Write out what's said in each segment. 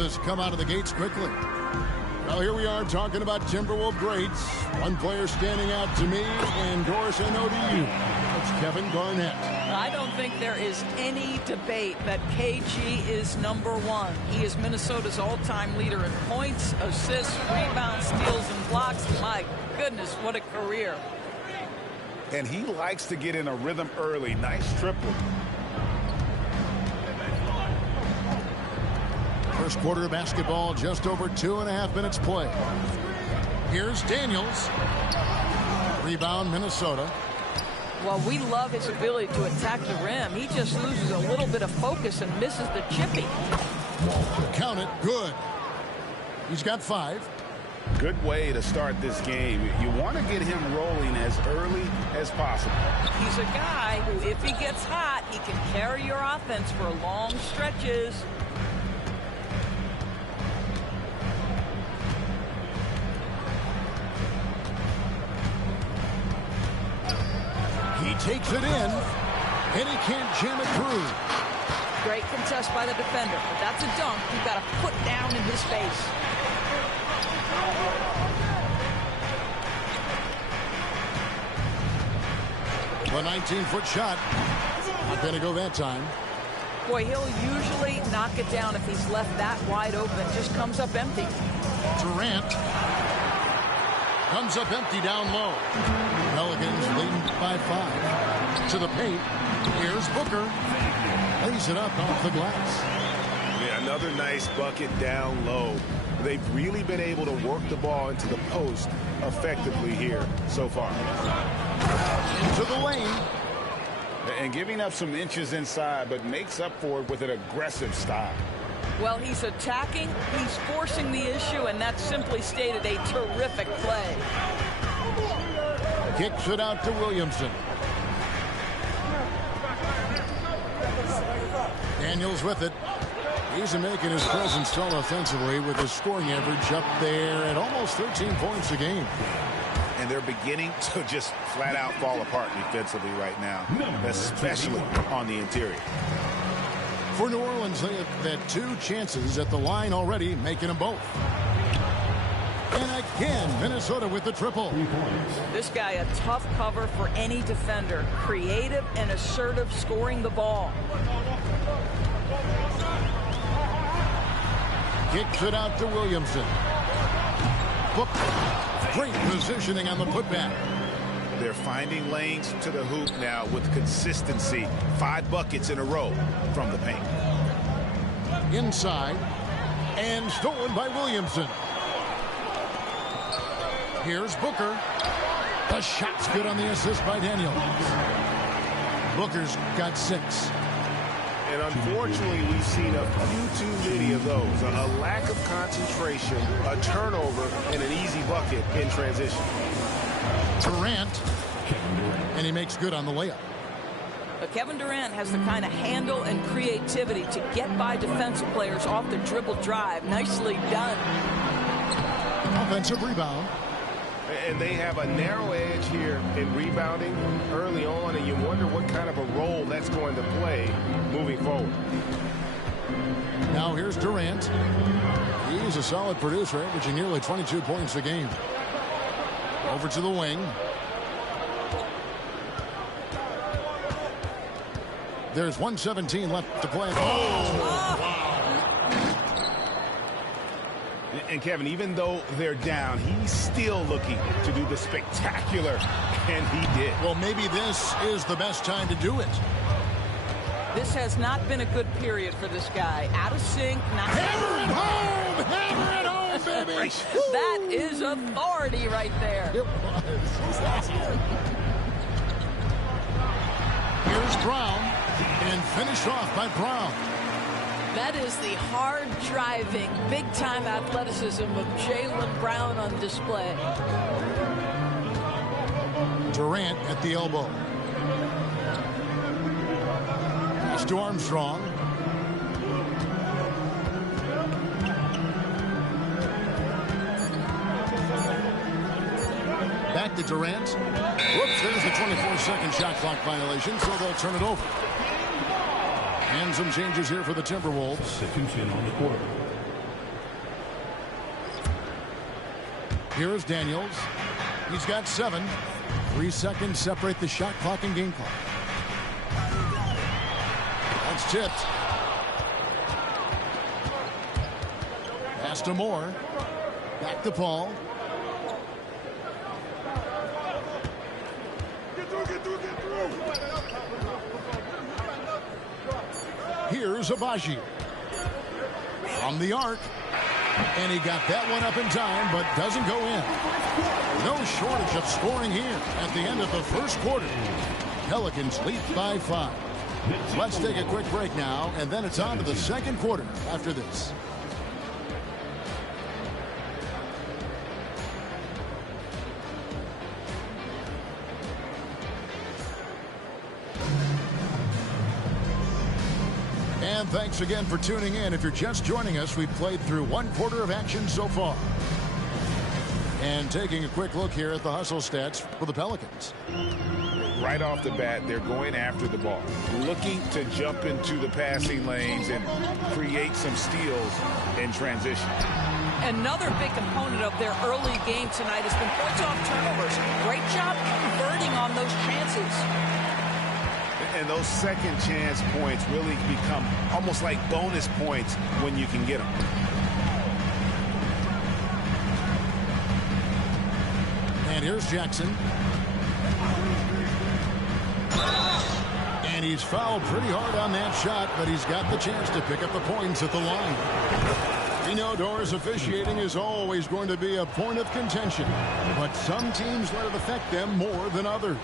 has come out of the gates quickly. Well, here we are talking about Timberwolves greats. One player standing out to me, and Doris, I know to you. It's Kevin Garnett. I don't think there is any debate that KG is #1. He is Minnesota's all-time leader in points, assists, rebounds, steals, and blocks. My goodness, what a career. And he likes to get in a rhythm early. Nice triple. First quarter of basketball, just over 2.5 minutes play. Here's Daniels. Rebound, Minnesota. Well, we love his ability to attack the rim. He just loses a little bit of focus and misses the chippy. Count it. Good. He's got 5. Good way to start this game. You want to get him rolling as early as possible. He's a guy who, if he gets hot, he can carry your offense for long stretches. He takes it in, and he can't jam it through. Great contest by the defender, but that's a dunk you've got to put down in his face. The 19-foot shot. Not going to go that time. Boy, he'll usually knock it down if he's left that wide open. Just comes up empty. Durant comes up empty down low. Pelicans leading by 5. To the paint. Here's Booker. Lays it up off the glass. Yeah, another nice bucket down low. They've really been able to work the ball into the post effectively here so far. Into the lane. And giving up some inches inside, but makes up for it with an aggressive style. Well, he's attacking, he's forcing the issue, and that's simply stated a terrific play. Kicks it out to Williamson. Daniels with it. He's making his presence felt offensively with his scoring average up there at almost 13 points a game. And they're beginning to just flat out fall apart defensively right now, especially on the interior. For New Orleans, they have had 2 chances at the line already, making them both. And again, Minnesota with the triple. This guy a tough cover for any defender. Creative and assertive scoring the ball. Kicks it out to Williamson. Booker. Great positioning on the putback. They're finding lanes to the hoop now with consistency. 5 buckets in a row from the paint. Inside. And stolen by Williamson. Here's Booker. The shot's good on the assist by Daniels. Booker's got 6. And unfortunately, we've seen a few too many of those. A lack of concentration, a turnover, and an easy bucket in transition. Durant. And he makes good on the layup. But Kevin Durant has the kind of handle and creativity to get by defensive players off the dribble drive. Nicely done. Offensive rebound. And they have a narrow edge here in rebounding early on, and you wonder what kind of a role that's going to play moving forward. Now here's Durant. He's a solid producer, averaging nearly 22 points a game. Over to the wing. There's 1:17 left to play. Oh, wow. And Kevin, even though they're down, he's still looking to do the spectacular, and he did. Well, maybe this is the best time to do it. This has not been a good period for this guy. Out of sync. Hammer it home! Hammer it home, baby! That is authority right there. It was. Here's Brown, and finished off by Brown. That is the hard-driving, big-time athleticism of Jaylen Brown on display. Durant at the elbow. Pass to Armstrong. Back to Durant. Whoops, there's the 24-second shot clock violation, so they'll turn it over. And some changes here for the Timberwolves. Substitution on the court. Here's Daniels. He's got 7. 3 seconds separate the shot clock and game clock. That's tipped. Pass to Moore. Back to Paul. Here's Agbaji. From the arc. And he got that one up in time, but doesn't go in. No shortage of scoring here at the end of the first quarter. Pelicans lead by 5. Let's take a quick break now, and then it's on to the second quarter after this. And thanks again for tuning in. If you're just joining us, we've played through 1 quarter of action so far. And taking a quick look here at the hustle stats for the Pelicans. Right off the bat, they're going after the ball, looking to jump into the passing lanes and create some steals in transition. Another big component of their early game tonight has been points off turnovers. Great job converting on those chances. And those second chance points really become almost like bonus points when you can get them. And here's Jackson. And he's fouled pretty hard on that shot, but he's got the chance to pick up the points at the line. We know Doris officiating is always going to be a point of contention, but some teams let it affect them more than others.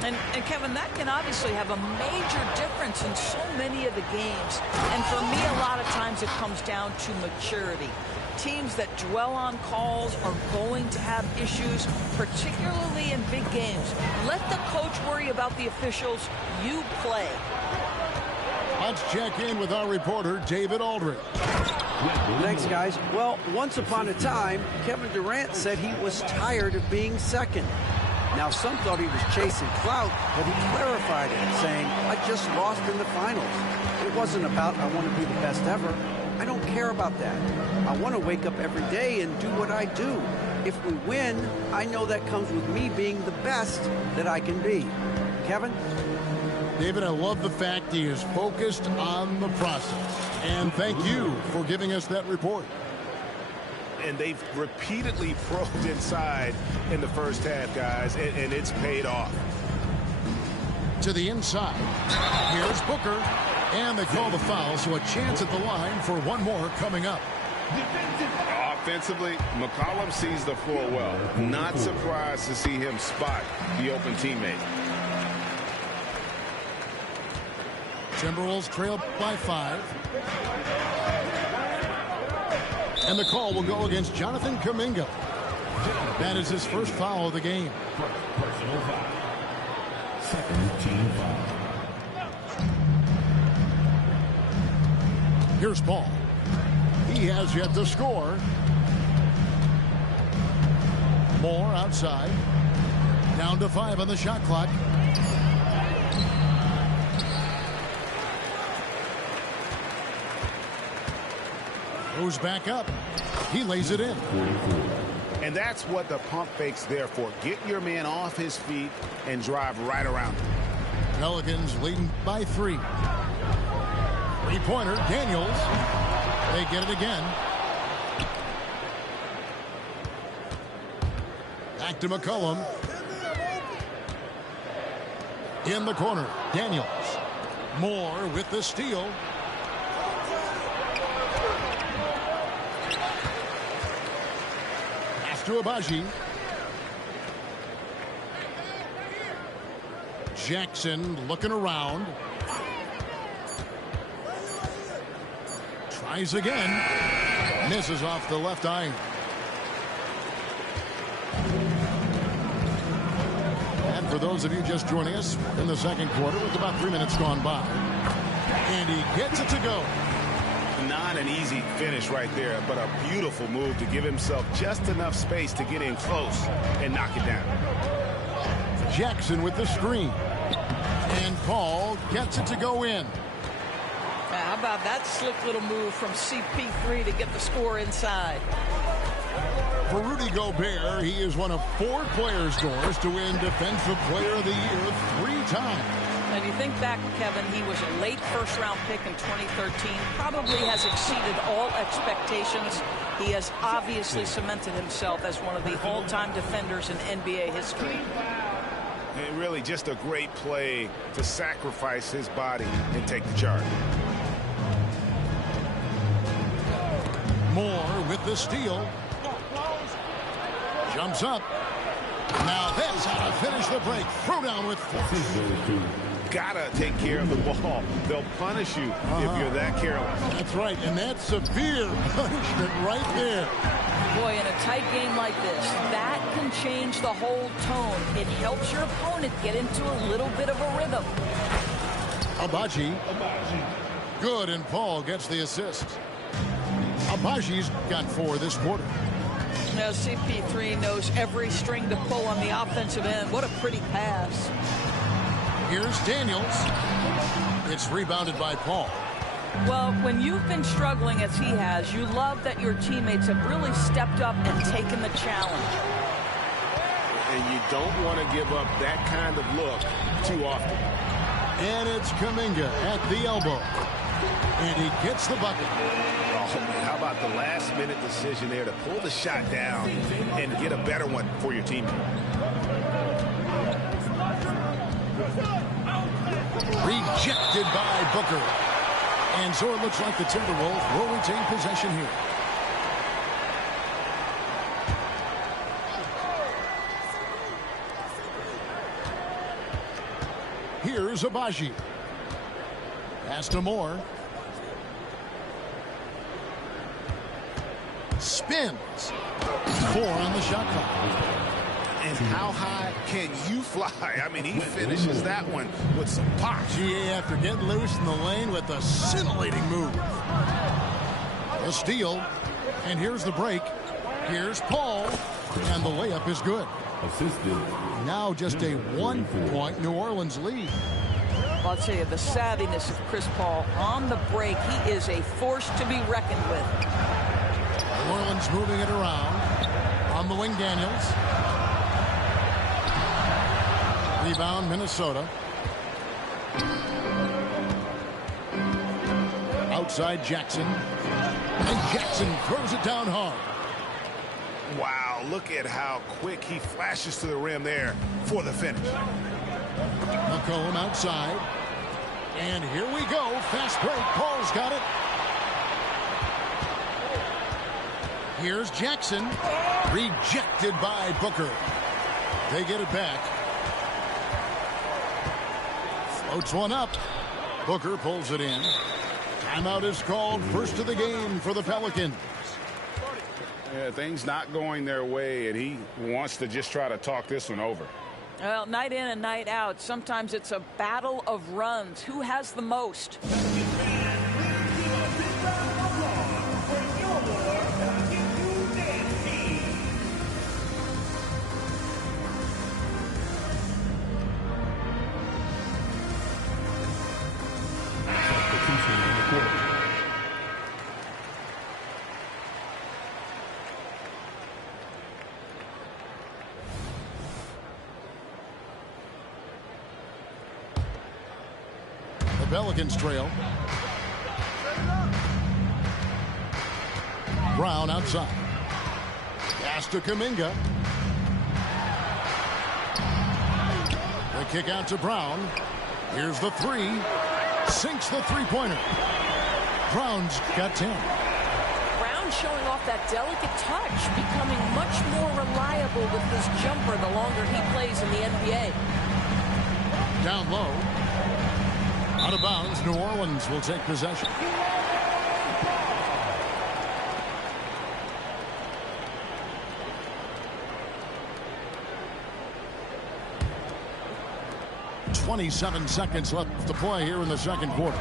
And Kevin, that can obviously have a major difference in so many of the games. And for me, a lot of times it comes down to maturity. Teams that dwell on calls are going to have issues, particularly in big games. Let the coach worry about the officials. You play. Let's check in with our reporter, David Aldridge. Thanks, guys. Well, once upon a time, Kevin Durant said he was tired of being second. Now, some thought he was chasing clout, but he clarified it, saying, I just lost in the finals. It wasn't about I want to be the best ever. I don't care about that. I want to wake up every day and do what I do. If we win, I know that comes with me being the best that I can be. Kevin? David, I love the fact he is focused on the process. And thank you for giving us that report. And they've repeatedly probed inside in the first half, guys, and it's paid off. To the inside. Here's Booker. And they call the foul, so a chance at the line for one more coming up. Offensively, McCollum sees the floor well. Not surprised to see him spot the open teammate. Timberwolves trail by 5. And the call will go against Jonathan Kuminga. That is his first foul of the game. Personal foul. Second team foul. Here's Paul. He has yet to score. Moore outside. Down to 5 on the shot clock. Goes back up. He lays it in. And that's what the pump fake's there for. Get your man off his feet and drive right around him. Pelicans leading by 3. Three-pointer, Daniels. They get it again. Back to McCollum. In the corner, Daniels. Moore with the steal. Pass to Agbaji. Jackson looking around. Tries again. Misses off the left iron. And for those of you just joining us in the second quarter, with about 3 minutes gone by. And he gets it to go. Not an easy finish right there, but a beautiful move to give himself just enough space to get in close and knock it down. Jackson with the screen. And Paul gets it to go in. How about that slick little move from CP3 to get the score inside? For Rudy Gobert, he is one of 4 players, Doris, to win Defensive Player of the Year 3 times. And you think back, Kevin, he was a late first-round pick in 2013, probably has exceeded all expectations. He has obviously cemented himself as one of the all-time defenders in NBA history. And really just a great play to sacrifice his body and take the charge. Moore with the steal. Jumps up. Now that's how to finish the break. Throw down with force. Gotta take care of the ball. They'll punish you if you're that careless. That's right, and that's severe punishment right there. Boy, in a tight game like this, that can change the whole tone. It helps your opponent get into a little bit of a rhythm. Agbaji. Good, and Paul gets the assist. Agbaji's got 4 this quarter. Now, CP3 knows every string to pull on the offensive end. What a pretty pass. Here's Daniels. It's rebounded by Paul. Well, when you've been struggling as he has, you love that your teammates have really stepped up and taken the challenge. And you don't want to give up that kind of look too often. And it's Kuminga at the elbow. And he gets the bucket. How about the last-minute decision there to pull the shot down and get a better one for your team? Rejected by Booker. And so it looks like the Timberwolves will retain possession here. Here's Agbaji. Pass to Moore. Spins. 4 on the shot clock. And how high can you fly? I mean, he finishes that one with some pop. GA after getting loose in the lane with a scintillating move. A steal. And here's the break. Here's Paul. And the layup is good. Assisted. Now just a 1-point New Orleans lead. Well, I'll tell you, the savviness of Chris Paul on the break, he is a force to be reckoned with. New Orleans moving it around. On the wing, Daniels. Rebound, Minnesota. Outside Jackson. And Jackson throws it down hard. Wow, look at how quick he flashes to the rim there for the finish. McCollum outside. And here we go. Fast break. Paul's got it. Here's Jackson. Rejected by Booker. They get it back. Floats one up. Booker pulls it in. Timeout is called. First of the game for the Pelicans. Yeah, things not going their way, and he wants to just try to talk this one over. Well, night in and night out, sometimes it's a battle of runs. Who has the most? Pelicans trail. Brown outside. Pass to Kuminga. The kick out to Brown. Here's the 3. Sinks the three-pointer. Brown's got 10. Brown showing off that delicate touch, becoming much more reliable with his jumper the longer he plays in the NBA. Down low. Out of bounds, New Orleans will take possession. .27 seconds left to play here in the second quarter.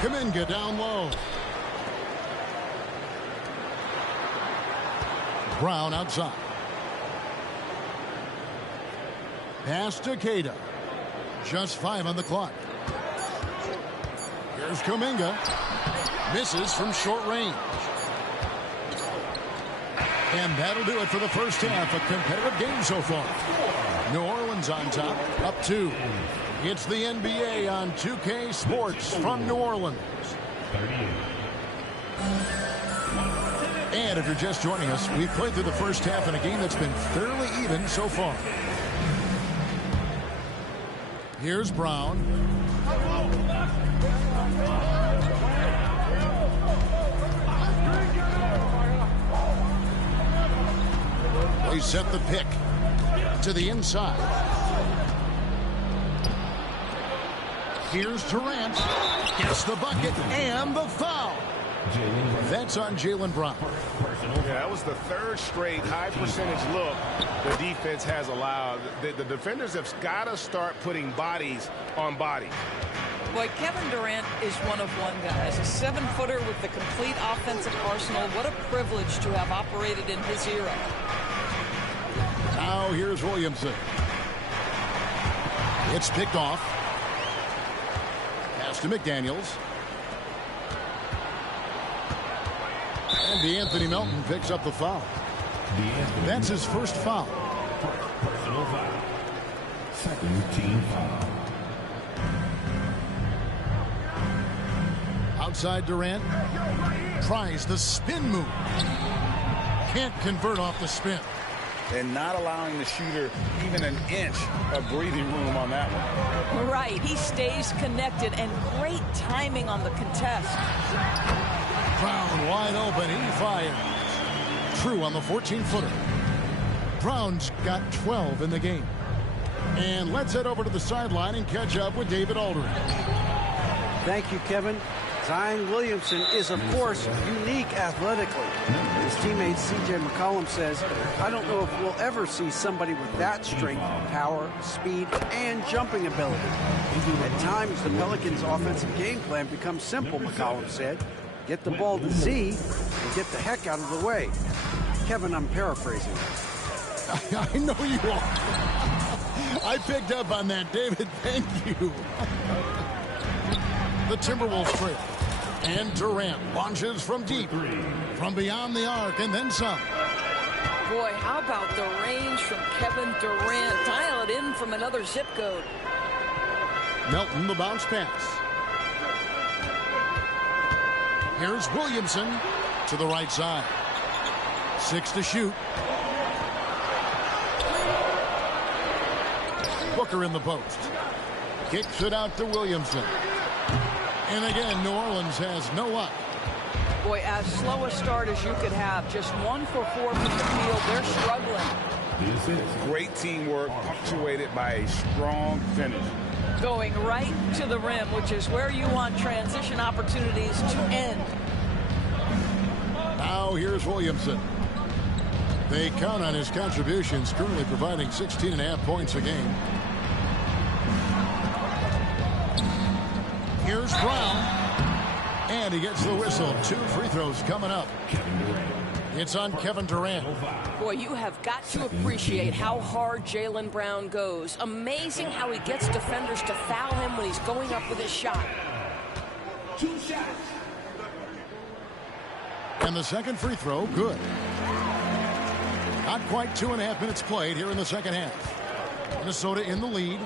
Kuminga down low. Brown outside. Pass to Queta. Just 5 on the clock. Here's Kuminga. Misses from short range. And that'll do it for the first half. A competitive game so far. New Orleans on top, up 2. It's the NBA on 2K Sports from New Orleans. And if you're just joining us, we've played through the first half in a game that's been fairly even so far. Here's Brown. They set the pick to the inside. Here's Durant. Gets the bucket and the foul. That's on Jaylen Brown. Yeah, that was the third straight high percentage look the defense has allowed. The defenders have got to start putting bodies on bodies. Boy, Kevin Durant is one of one, guys. A 7-footer with the complete offensive arsenal. What a privilege to have operated in his era. Now here's Williamson. It's picked off. Pass to McDaniels. And DeAnthony Melton picks up the foul. That's his first foul. Personal foul. Second team foul. Outside Durant. Tries the spin move. Can't convert off the spin. And not allowing the shooter even an inch of breathing room on that one. Right. He stays connected, and great timing on the contest. Brown wide open. He fires. True on the 14-footer. Brown's got 12 in the game. And let's head over to the sideline and catch up with David Aldridge. Thank you, Kevin. Zion Williamson is, of course, unique athletically. His teammate C.J. McCollum says, I don't know if we'll ever see somebody with that strength, power, speed, and jumping ability. At times, the Pelicans' offensive game plan becomes simple, McCollum said. Get the ball to Z and get the heck out of the way. Kevin, I'm paraphrasing. I know you are. I picked up on that, David. Thank you. The Timberwolves trail. And Durant launches from deep, from beyond the arc, and then some. Boy, how about the range from Kevin Durant? Dial it in from another zip code. Melton, the bounce pass. Here's Williamson to the right side. 6 to shoot. Booker in the post. Kicks it out to Williamson. And again, New Orleans has no luck. Boy, as slow a start as you could have. Just 1 for 4 from the field. They're struggling. This is great teamwork punctuated by a strong finish. Going right to the rim, which is where you want transition opportunities to end. Now here's Williamson. They count on his contributions, currently providing 16.5 points a game. Here's Brown. And he gets the whistle. 2 free throws coming up. It's on Kevin Durant. Boy, you have got to appreciate how hard Jaylen Brown goes. Amazing how he gets defenders to foul him when he's going up with his shot. 2 shots. And the second free throw, good. Not quite 2.5 minutes played here in the second half. Minnesota in the lead.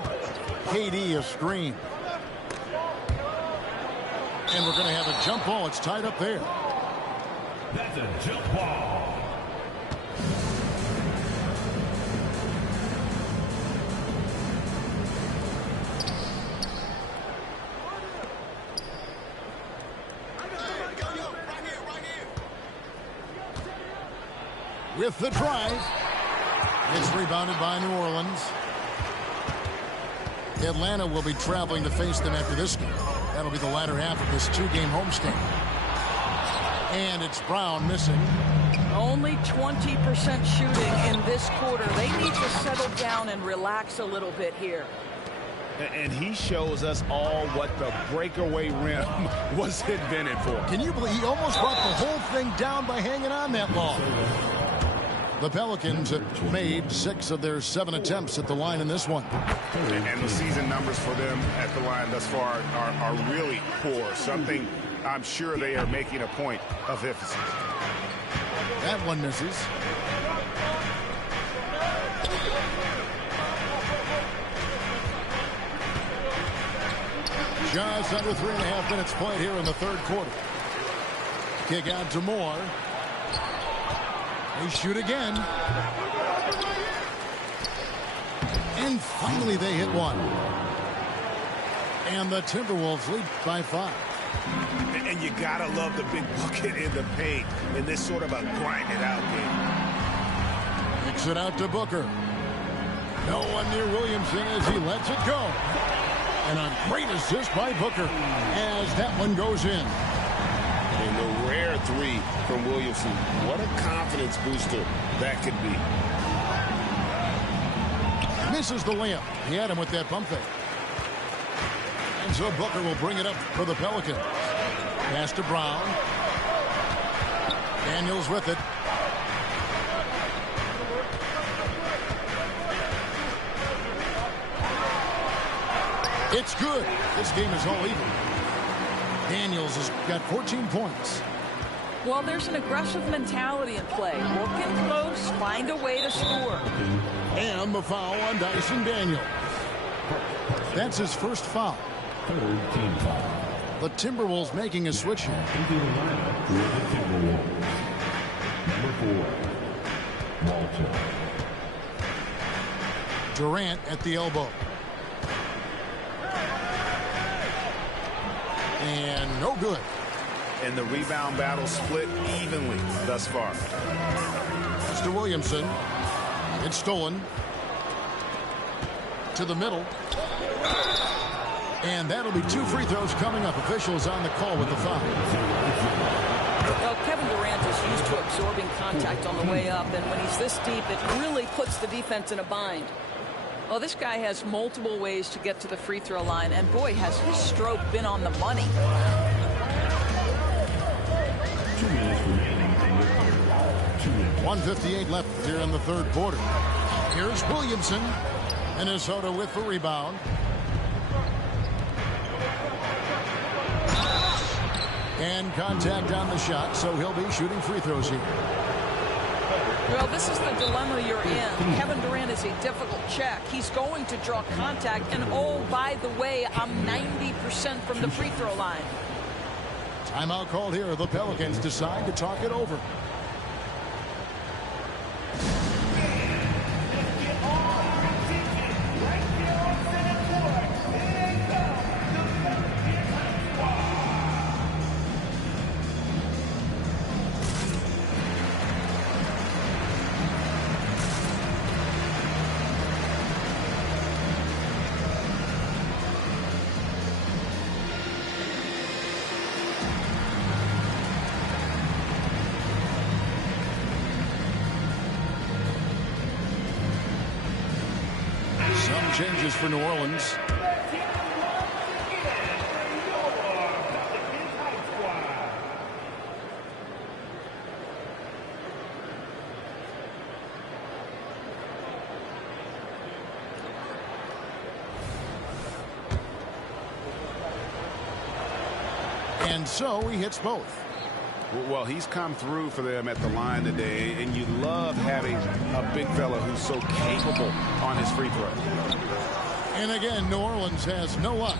KD a screen. And we're going to have a jump ball. It's tied up there. That's a jump ball. With the drive. It's rebounded by New Orleans. Atlanta will be traveling to face them after this game. That'll be the latter half of this 2-game homestand. And it's Brown missing. Only 20% shooting in this quarter. They need to settle down and relax a little bit here. And he shows us all what the breakaway rim was invented for. Can you believe he almost brought the whole thing down by hanging on that long? The Pelicans have made 6 of their 7 attempts at the line in this one. And the season numbers for them at the line thus far are really poor. Something I'm sure they are making a point of emphasis. That one misses. Just under 3.5 minutes played here in the third quarter. Kick out to Moore. They shoot again. And finally they hit one. And the Timberwolves lead by 5. And you gotta love the big bucket in the paint in this sort of a grind it out game. Kicks it out to Booker. No one near Williamson as he lets it go. And a great assist by Booker as that one goes in. And the rare 3 from Williamson. What a confidence booster that could be. Misses the layup. He had him with that pump fake. And so Booker will bring it up for the Pelicans. Pass to Brown. Daniels with it. It's good. This game is all even. Daniels has got 14 points. Well, there's an aggressive mentality in play. Work in close, find a way to score. And the foul on Dyson Daniels. That's his first foul. Third team foul. The Timberwolves making a switch here. Into the lineup for the Timberwolves. Number 4, Walter. Durant at the elbow. And no good. And the rebound battle split evenly thus far. It's to Williamson. It's stolen. To the middle. And that'll be 2 free throws coming up. Officials on the call with the foul. Well, Kevin Durant is used to absorbing contact on the way up, and when he's this deep, it really puts the defense in a bind. Well, this guy has multiple ways to get to the free throw line, and boy, has his stroke been on the money. 2 minutes remaining in the third. 2 minutes. 1:58 left here in the third quarter. Here's Williamson. Minnesota with the rebound. And contact on the shot, so he'll be shooting free throws here. Well, this is the dilemma you're in. Kevin Durant is a difficult check. He's going to draw contact, and oh, by the way, I'm 90% from the free throw line. Timeout called here. The Pelicans decide to talk it over. Changes for New Orleans. And so he hits both. Well, he's come through for them at the line today, and you love having a big fella who's so capable on his free throw. And again, New Orleans has no luck.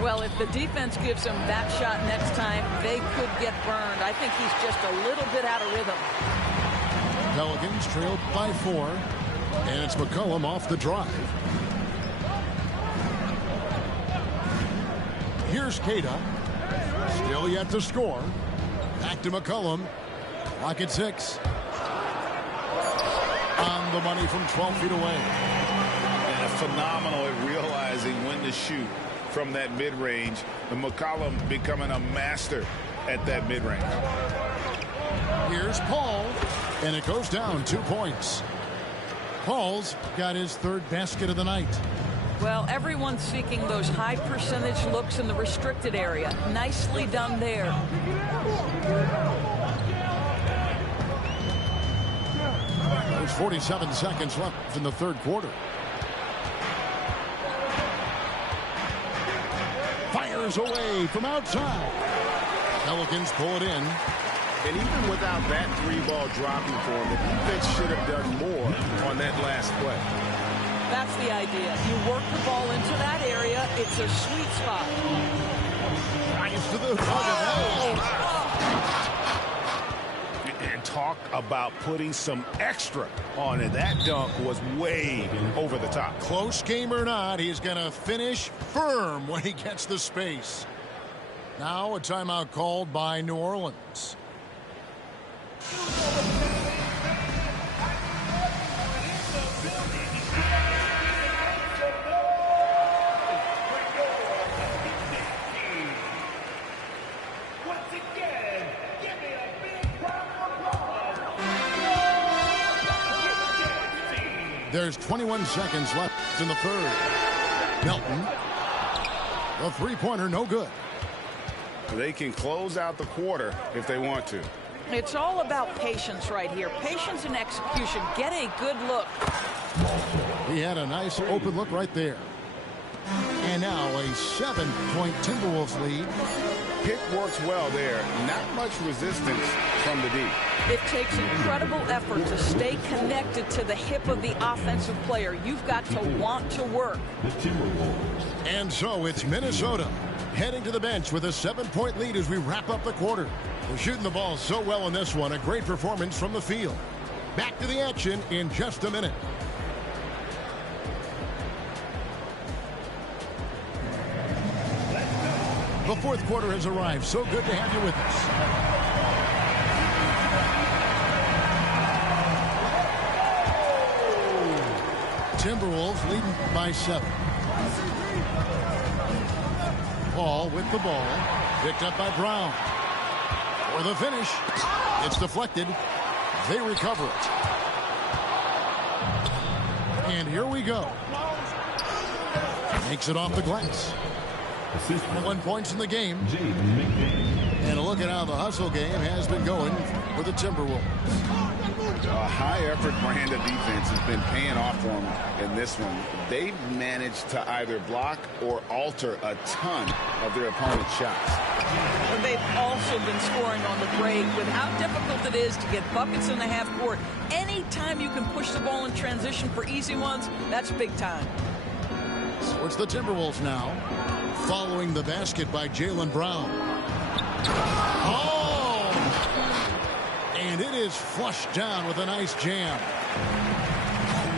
Well, if the defense gives him that shot next time, they could get burned. I think he's just a little bit out of rhythm. Pelicans trailed by 4, and it's McCollum off the drive. Here's Queta. Still yet to score. Back to McCollum. Clock at 6. On the money from 12 feet away. And phenomenal at realizing when to shoot from that mid-range. And McCollum becoming a master at that mid-range. Here's Paul. And it goes down 2 points. Paul's got his 3rd basket of the night. Well, everyone's seeking those high percentage looks in the restricted area. Nicely done there. There's 47 seconds left in the third quarter. Fires away from outside. Pelicans pull it in. And even without that three-ball dropping for him, the defense should have done more on that last play. That's the idea. You work the ball into that area. It's a sweet spot. Rise to the And talk about putting some extra on it. That dunk was way over the top. Close game or not, he's going to finish firm when he gets the space. Now a timeout called by New Orleans. There's 21 seconds left in the third. Melton. The three-pointer, no good. They can close out the quarter if they want to. It's all about patience right here. Patience and execution. Get a good look. He had a nice open look right there. And now a 7-point Timberwolves lead. Pick works well there. Not much resistance from the D. It takes incredible effort to stay connected to the hip of the offensive player. You've got to want to work. The Timberwolves. And so it's Minnesota heading to the bench with a 7-point lead as we wrap up the quarter. We're shooting the ball so well in this one. A great performance from the field. Back to the action in just a minute. The fourth quarter has arrived. So good to have you with us. Timberwolves leading by 7. Paul with the ball. Picked up by Brown. For the finish. It's deflected. They recover it. And here we go. Makes it off the glass. 1 points in the game. And a look at how the hustle game has been going for the Timberwolves. A high-effort brand of defense has been paying off for them in this one. They've managed to either block or alter a ton of their opponent's shots. And they've also been scoring on the break with how difficult it is to get buckets in the half court. Anytime you can push the ball in transition for easy ones, that's big time. So it's the Timberwolves now, following the basket by Jaylen Brown. Oh! And it is flushed down with a nice jam.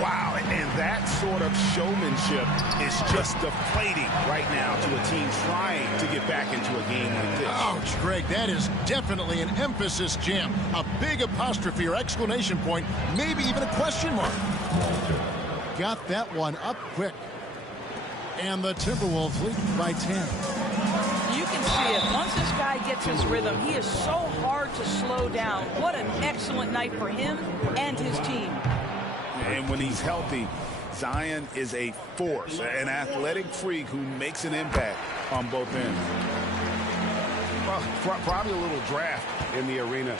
Wow, and that sort of showmanship is just deflating right now to a team trying to get back into a game like this. Ouch, Greg, that is definitely an emphasis jam. A big apostrophe or exclamation point, maybe even a question mark. Got that one up quick. And the Timberwolves lead by 10. You can see it. Once this guy gets his rhythm, he is so hard to slow down. What an excellent night for him and his team. And when he's healthy, Zion is a force, an athletic freak who makes an impact on both ends. Well, probably a little draft in the arena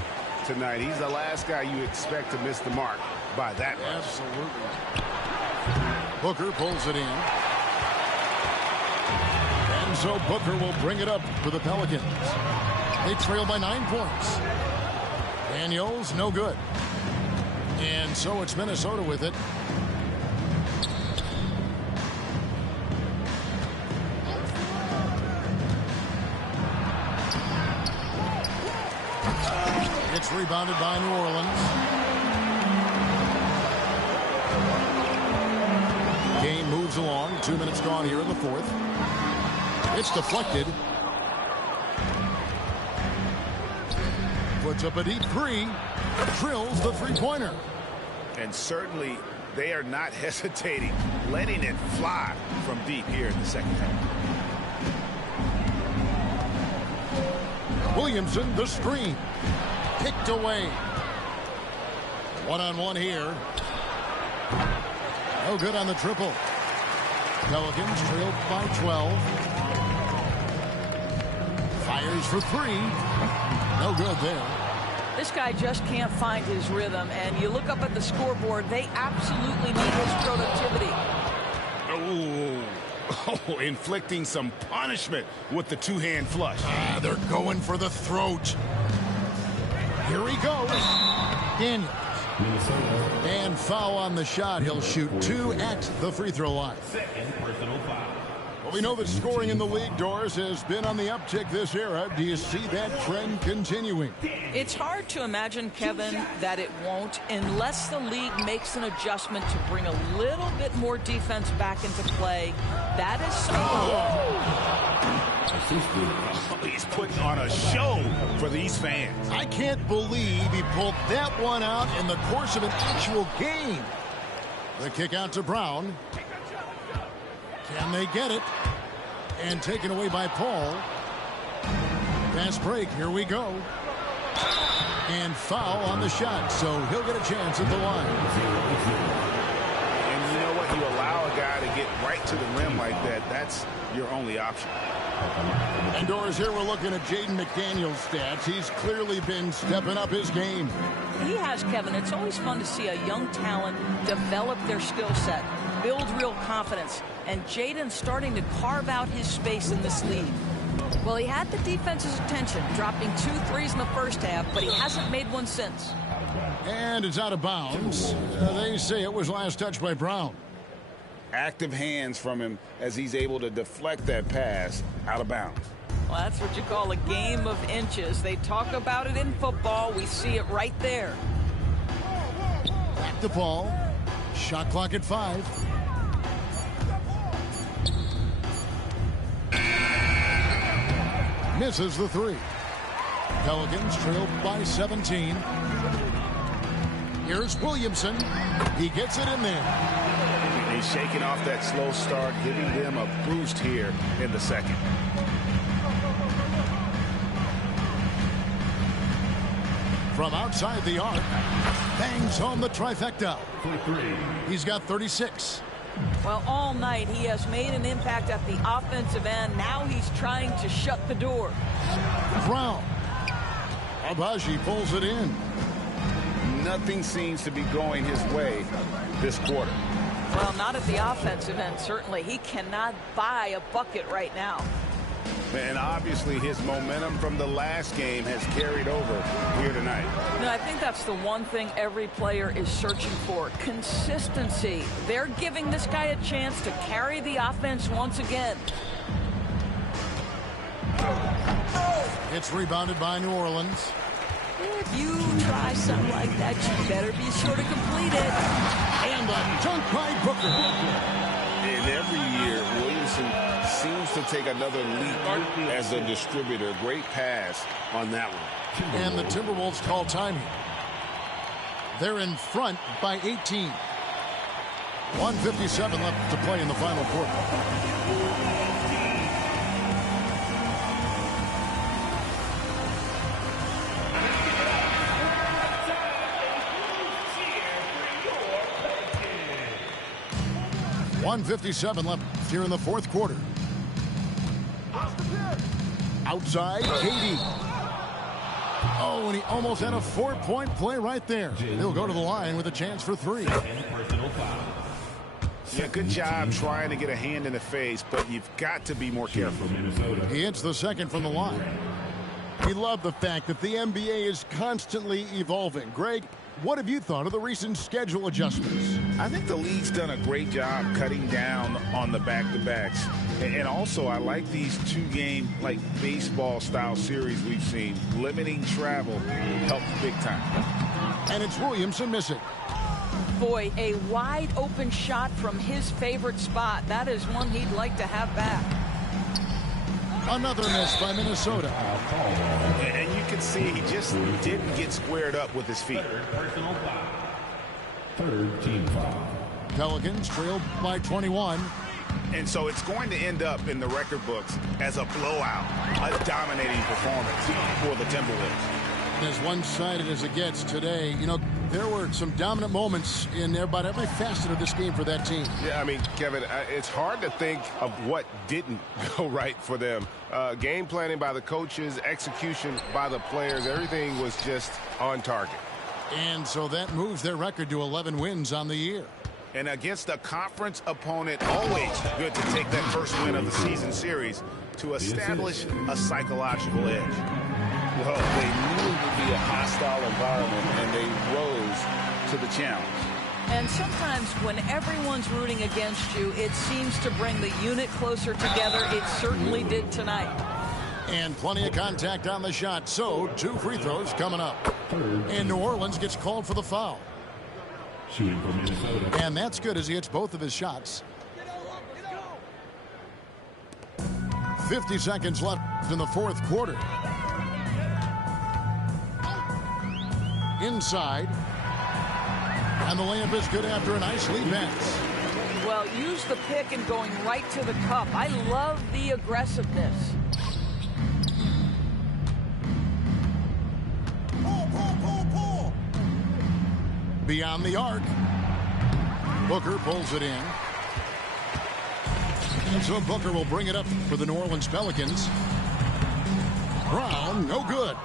tonight. He's the last guy you expect to miss the mark by that much. Absolutely. Booker pulls it in. And so Booker will bring it up for the Pelicans. They trail by 9 points. Daniels, no good. And so it's Minnesota with it. It's rebounded by New Orleans. Game moves along. 2 minutes gone here in the fourth. It's deflected. Puts up a deep three. Drills the three-pointer. And certainly they are not hesitating, letting it fly from deep here in the second half. Williamson, the screen. Picked away. One-on-one here. No good on the triple. Pelicans trailed by 12. Fires for three. No good there. This guy just can't find his rhythm, and you look up at the scoreboard, they absolutely need his productivity. Oh, inflicting some punishment with the two-hand flush. They're going for the throat. Here he goes. Daniels. And foul on the shot. He'll shoot 2 at the free throw line. Second personal foul. Well, we know that scoring in the league, Doris, has been on the uptick this era. Do you see that trend continuing? It's hard to imagine, Kevin, that it won't unless the league makes an adjustment to bring a little bit more defense back into play. That is something. He's putting on a show for these fans. I can't believe he pulled that one out in the course of an actual game. The kick out to Brown. Can they get it? And taken away by Paul. Fast break. Here we go. And foul on the shot. So he'll get a chance at the line. And you know what? You allow a guy to get right to the rim like that. That's your only option. And Doris, here we're looking at Jaden McDaniel's stats. He's clearly been stepping up his game. He has, Kevin. It's always fun to see a young talent develop their skill set, build real confidence. And Jaden's starting to carve out his space in this league. Well, he had the defense's attention, dropping 2 threes in the first half, but he hasn't made one since. And it's out of bounds. They say it was last touched by Brown. Active hands from him as he's able to deflect that pass out of bounds. Well, that's what you call a game of inches. They talk about it in football. We see it right there. Back to Paul. Shot clock at 5. Misses the 3. Pelicans trailed by 17. Here's Williamson. He gets it in there. He's shaking off that slow start, giving them a boost here in the second. From outside the arc, bangs home the trifecta. For 3. He's got 36. Well, all night he has made an impact at the offensive end. Now he's trying to shut the door. Brown. Agbaji pulls it in. Nothing seems to be going his way this quarter. Well, not at the offensive end, certainly. He cannot buy a bucket right now. And obviously his momentum from the last game has carried over here tonight. No, I think that's the one thing every player is searching for. Consistency. They're giving this guy a chance to carry the offense once again. It's rebounded by New Orleans. If you try something like that, you better be sure to complete it. And a dunk by Booker. And every year, Williamson seems to take another leap as a distributor. Great pass on that one. And the Timberwolves call time here. They're in front by 18. 1:57 left to play in the final quarter. .157 left here in the fourth quarter. Outside, KD. Oh, and he almost had a 4-point play right there. He'll go to the line with a chance for 3. Yeah, good job trying to get a hand in the face, but you've got to be more careful. He hits the second from the line. We love the fact that the NBA is constantly evolving. Greg, what have you thought of the recent schedule adjustments? I think the league's done a great job cutting down on the back-to-backs. And also, I like these 2-game, like, baseball-style series we've seen. Limiting travel helps big time. And it's Williamson missing. Boy, a wide-open shot from his favorite spot. That is one he'd like to have back. Another miss by Minnesota. And you can see he just didn't get squared up with his feet. Third team foul. Pelicans trailed by 21. And so it's going to end up in the record books as a blowout, a dominating performance for the Timberwolves. As one-sided as it gets today, you know, there were some dominant moments in about every facet of this game for that team. Yeah, I mean, Kevin, it's hard to think of what didn't go right for them. Game planning by the coaches, execution by the players, everything was just on target. And so that moves their record to 11 wins on the year. And against a conference opponent, always good to take that first win of the season series to establish a psychological edge. Well, they knew it would be a hostile environment, and they rose to the challenge. And sometimes when everyone's rooting against you, it seems to bring the unit closer together. It certainly did tonight. And plenty of contact on the shot, so 2 free throws coming up. And New Orleans gets called for the foul. Shooting for Minnesota. And that's good as he hits both of his shots. 50 seconds left in the fourth quarter. Inside. And the layup is good after a nice lead pass. Well, use the pick and going right to the cup. I love the aggressiveness. Beyond the arc. Booker pulls it in. And so Booker will bring it up for the New Orleans Pelicans. Brown, no good.